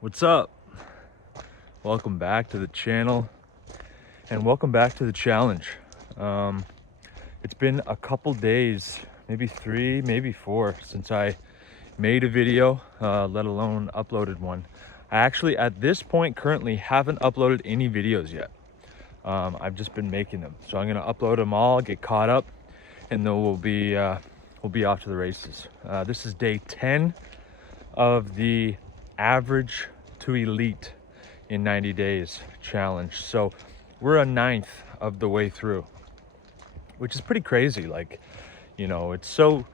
What's up? Welcome back to the channel and welcome back to the challenge. It's been a couple days, maybe 3, maybe 4 since I made a video, let alone uploaded one. I actually at this point currently haven't uploaded any videos yet. I've just been making them, so I'm gonna upload them all, get caught up, and then we'll be off to the races. This is day 10 of the average to elite in 90 days challenge. So we're a ninth of the way through, which is pretty crazy. Like, it's so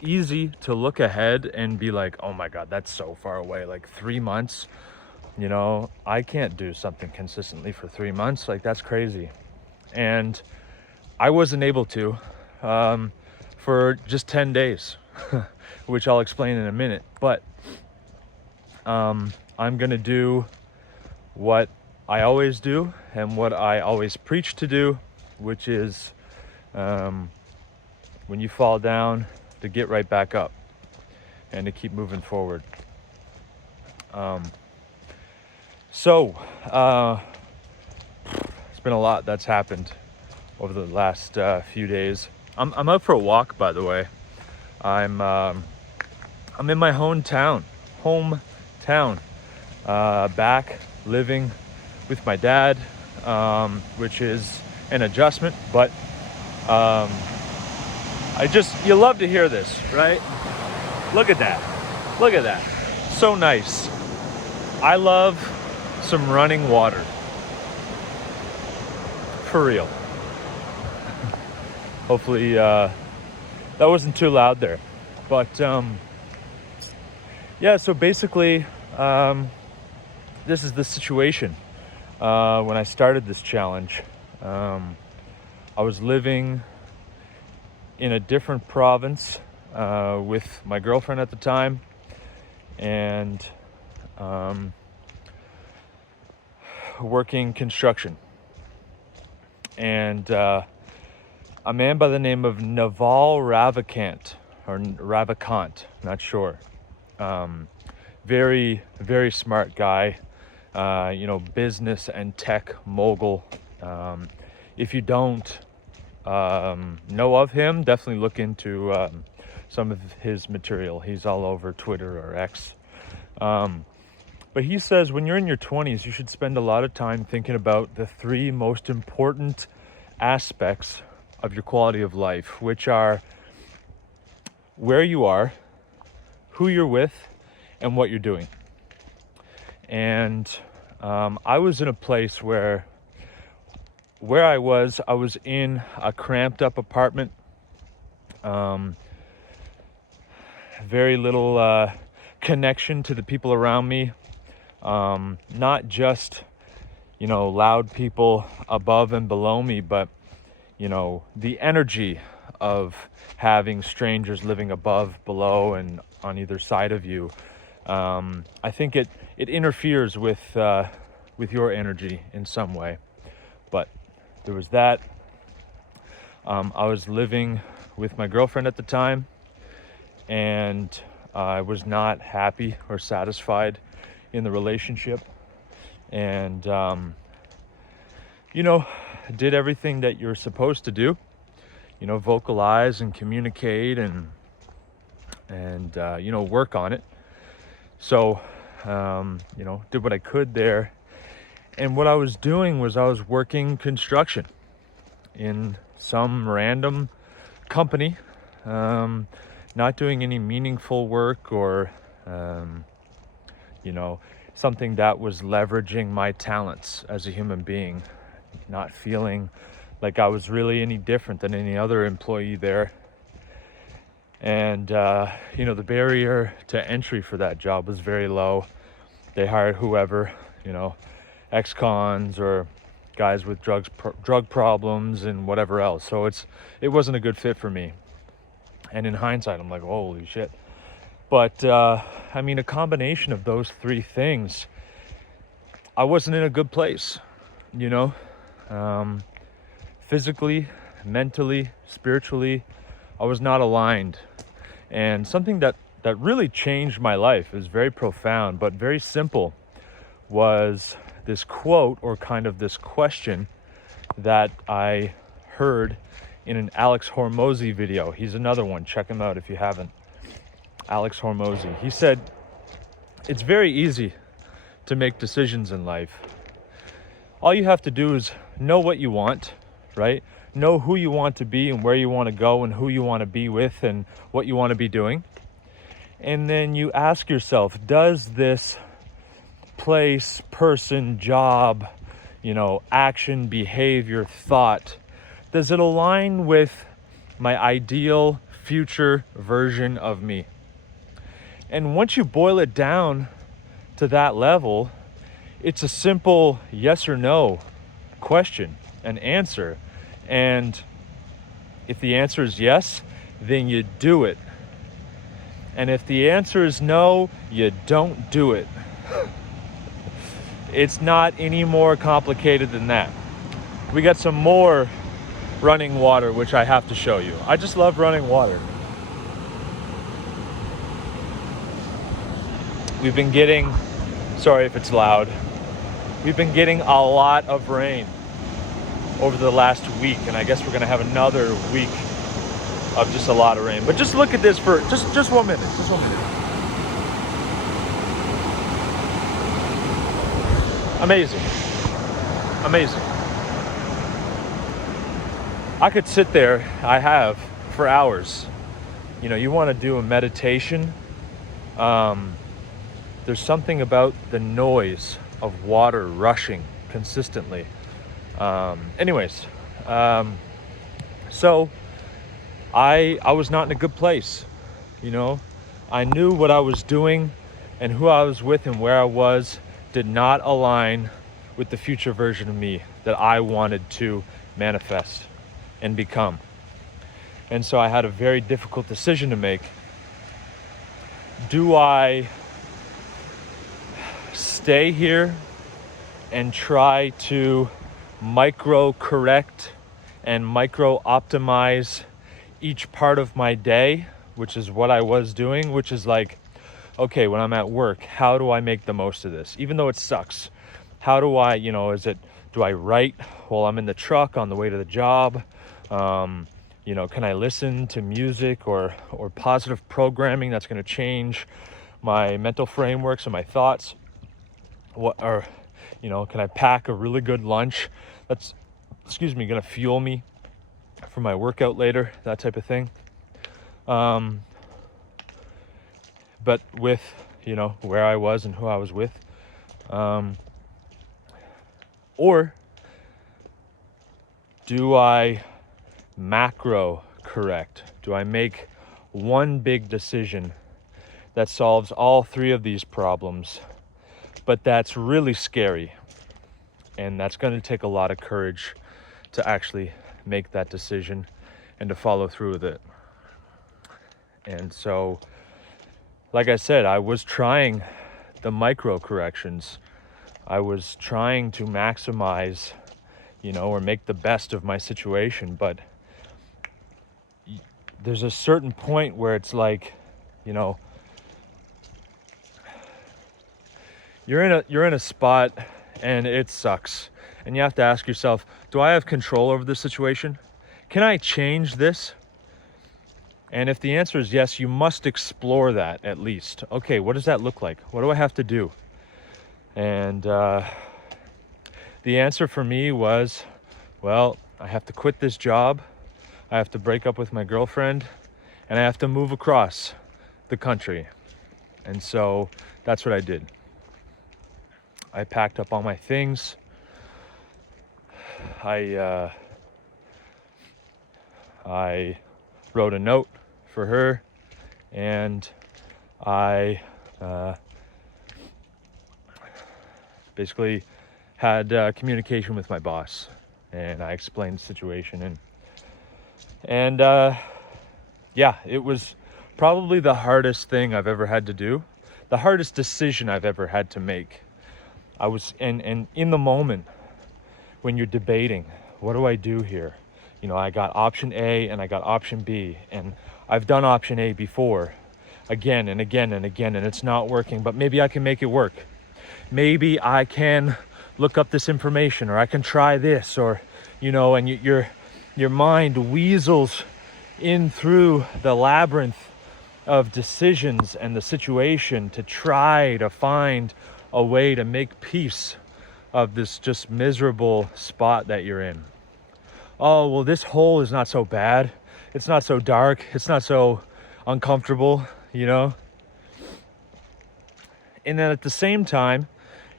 easy to look ahead and be like, oh my God, that's so far away. Like 3 months, I can't do something consistently for 3 months. Like, that's crazy. And I wasn't able to for just 10 days, which I'll explain in a minute. But I'm gonna do what I always do and what I always preach to do, which is when you fall down, to get right back up and to keep moving forward. So it's been a lot that's happened over the last few days. I'm out for a walk, by the way. I'm in my hometown, back living with my dad, which is an adjustment, but you love to hear this, right? Look at that, so nice. I love some running water, for real. Hopefully that wasn't too loud there, but yeah, so basically this is the situation. When I started this challenge, I was living in a different province with my girlfriend at the time, and working construction. And a man by the name of Naval Ravikant, or Ravikant, not sure. Very, very smart guy, business and tech mogul. If you don't know of him, definitely look into some of his material. He's all over Twitter or X. But he says when you're in your 20s, you should spend a lot of time thinking about the 3 most important aspects of your quality of life, which are where you are, who you're with, and what you're doing. And I was in a place where I was in a cramped up apartment, very little connection to the people around me, not just loud people above and below me, but the energy of having strangers living above, below, and on either side of you. I think it interferes with your energy in some way. But there was that. I was living with my girlfriend at the time, and I was not happy or satisfied in the relationship, and did everything that you're supposed to do, vocalize and communicate and work on it. So did what I could there. And what I was doing was I was working construction in some random company, not doing any meaningful work or something that was leveraging my talents as a human being, not feeling like I was really any different than any other employee there. And the barrier to entry for that job was very low. They hired whoever, ex-cons or guys with drug problems and whatever else. So it wasn't a good fit for me. And in hindsight, I'm like, holy shit. But a combination of those 3 things, I wasn't in a good place, physically, mentally, spiritually. I was not aligned. And something that that really changed my life. It was very profound, but very simple, was this quote, or kind of this question, that I heard in an Alex Hormozy video. He's another one. Check him out if you haven't. Alex Hormozy. He said, it's very easy to make decisions in life. All you have to do is know what you want, right? Know who you want to be and where you want to go and who you want to be with and what you want to be doing. And then you ask yourself, does this place, person, job, action, behavior, thought, does it align with my ideal future version of me? And once you boil it down to that level, it's a simple yes or no question and answer. And if the answer is yes, then you do it. And if the answer is no, you don't do it. It's not any more complicated than that. We got some more running water, which I have to show you. I just love running water. We've been getting, sorry if it's loud, we've been getting a lot of rain over the last week, and I guess we're gonna have another week of just a lot of rain. But just look at this for just 1 minute, just 1 minute. Amazing, amazing. I could sit there, I have, for hours. You want to do a meditation. There's something about the noise of water rushing consistently. So I was not in a good place. I knew what I was doing and who I was with and where I was did not align with the future version of me that I wanted to manifest and become. And so I had a very difficult decision to make. Do I stay here and try to micro correct and micro optimize each part of my day, which is what I was doing, which is like, okay, when I'm at work, how do I make the most of this? Even though it sucks, how do I, do I write while I'm in the truck on the way to the job? Can I listen to music or positive programming that's going to change my mental frameworks and my thoughts? Can I pack a really good lunch that's, going to fuel me for my workout later, that type of thing. But with, where I was and who I was with, or do I macro correct? Do I make one big decision that solves all three of these problems, but that's really scary, and that's going to take a lot of courage to actually make that decision and to follow through with it? And so, like I said, I was trying the micro corrections. I was trying to maximize, or make the best of my situation. But there's a certain point where it's like, you're in a spot and it sucks. And you have to ask yourself, do I have control over this situation? Can I change this? And if the answer is yes, you must explore that at least. Okay, what does that look like? What do I have to do? And the answer for me was, well, I have to quit this job. I have to break up with my girlfriend, and I have to move across the country. And so that's what I did. I packed up all my things. I wrote a note for her, and I basically had communication with my boss, and I explained the situation, and yeah, it was probably the hardest thing I've ever had to do, the hardest decision I've ever had to make. I was and in the moment when you're debating, what do I do here? I got option A and I got option B, and I've done option A before. again and again and again, and it's not working, but maybe I can make it work. Maybe I can look up this information, or I can try this, or, you know, and your mind weasels in through the labyrinth of decisions and the situation to try to find a way to make peace of this just miserable spot that you're in. Oh, well, this hole is not so bad. It's not so dark. It's not so uncomfortable, you know? And then at the same time,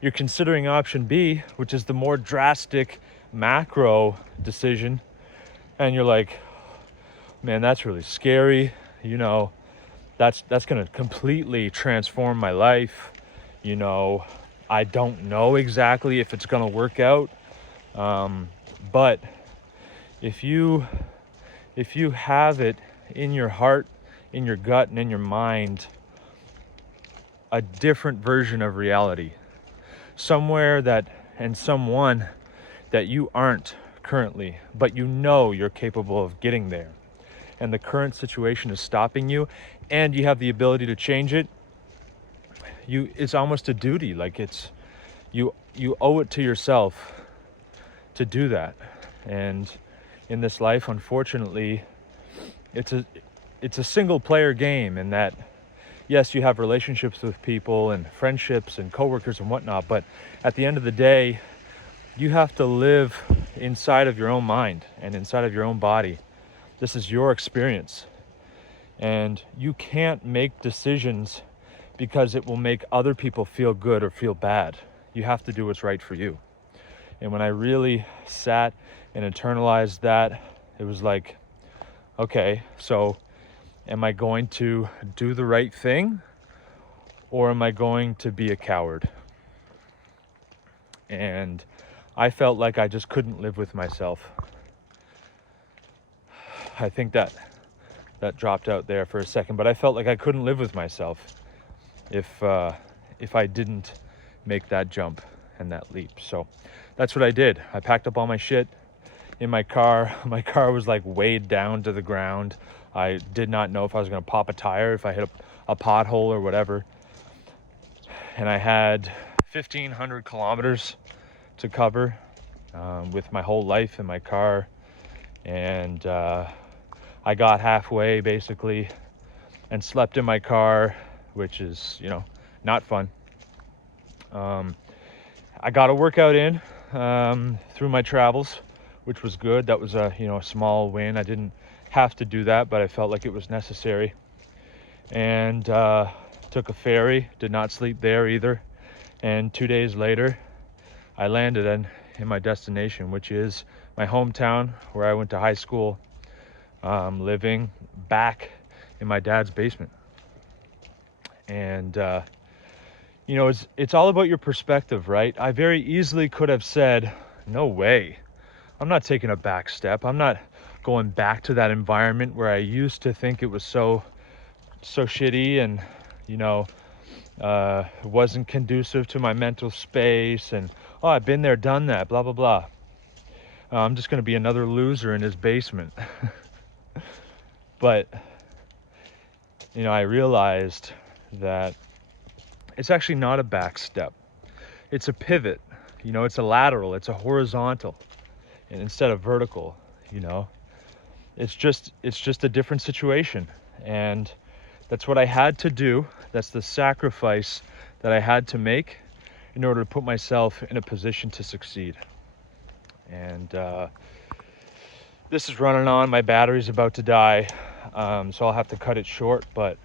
you're considering option B, which is the more drastic macro decision. And you're like, man, that's really scary. You know, that's going to completely transform my life. You know, I don't know exactly if it's going to work out. But if you have it in your heart, in your gut, and in your mind, a different version of reality, somewhere that, and someone that you aren't currently, but you know you're capable of getting there, and the current situation is stopping you, and you have the ability to change it, it's almost a duty. Like, you owe it to yourself to do that. And in this life, unfortunately, it's a single player game, in that yes, you have relationships with people and friendships and coworkers and whatnot, but at the end of the day, you have to live inside of your own mind and inside of your own body. This is your experience, and you can't make decisions because it will make other people feel good or feel bad. You have to do what's right for you. And when I really sat and internalized that, it was like, okay, so am I going to do the right thing, or am I going to be a coward? And I felt like I just couldn't live with myself. I think that dropped out there for a second, but I felt like I couldn't live with myself if I didn't make that jump and that leap. So that's what I did. I packed up all my shit in my car. My car was like weighed down to the ground. I did not know if I was going to pop a tire, if I hit a pothole or whatever. And I had 1,500 kilometers to cover with my whole life in my car. And I got halfway basically and slept in my car, which is, you know, not fun. I got a workout in through my travels, which was good. That was a small win. I didn't have to do that, but I felt like it was necessary. And took a ferry, did not sleep there either. And 2 days later, I landed in my destination, which is my hometown where I went to high school, living back in my dad's basement. And it's all about your perspective, right? I very easily could have said, no way, I'm not taking a back step. I'm not going back to that environment where I used to think it was so shitty, and wasn't conducive to my mental space, and I've been there, done that, blah blah blah. I'm just going to be another loser in his basement. But I realized that it's actually not a back step. It's a pivot. It's a lateral, it's a horizontal, and instead of vertical. It's just a different situation, and that's what I had to do. That's the sacrifice that I had to make in order to put myself in a position to succeed. And this is running on. My battery's about to die, so I'll have to cut it short. But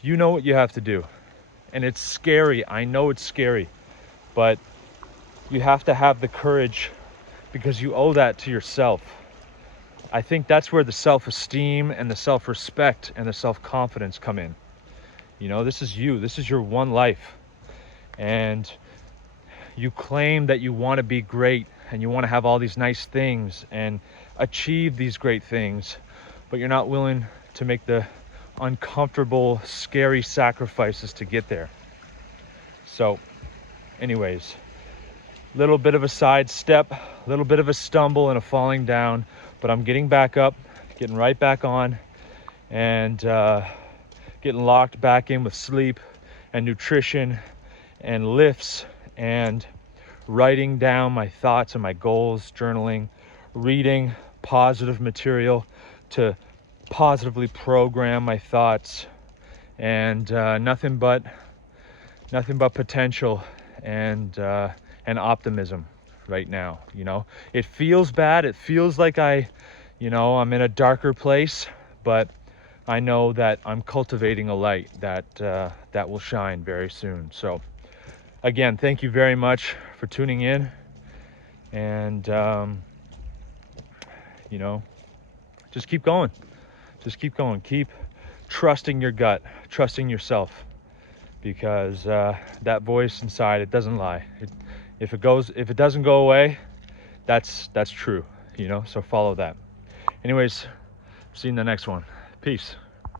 you know what you have to do, and it's scary. I know it's scary, but you have to have the courage, because you owe that to yourself. I think that's where the self-esteem and the self-respect and the self-confidence come in. This is you. This is your one life. And you claim that you want to be great and you want to have all these nice things and achieve these great things, but you're not willing to make the uncomfortable, scary sacrifices to get there. So, anyways, little bit of a sidestep, a little bit of a stumble and a falling down, but I'm getting back up, getting right back on, and getting locked back in with sleep and nutrition and lifts, and writing down my thoughts and my goals, journaling, reading positive material to positively program my thoughts, and nothing but potential and optimism right now. You know, it feels bad. It feels like I'm in a darker place, but I know that I'm cultivating a light that will shine very soon. So again, thank you very much for tuning in, and just keep going. Keep trusting your gut, trusting yourself, because that voice inside, it doesn't lie. If it doesn't go away, that's true, So follow that. Anyways, see you in the next one. Peace.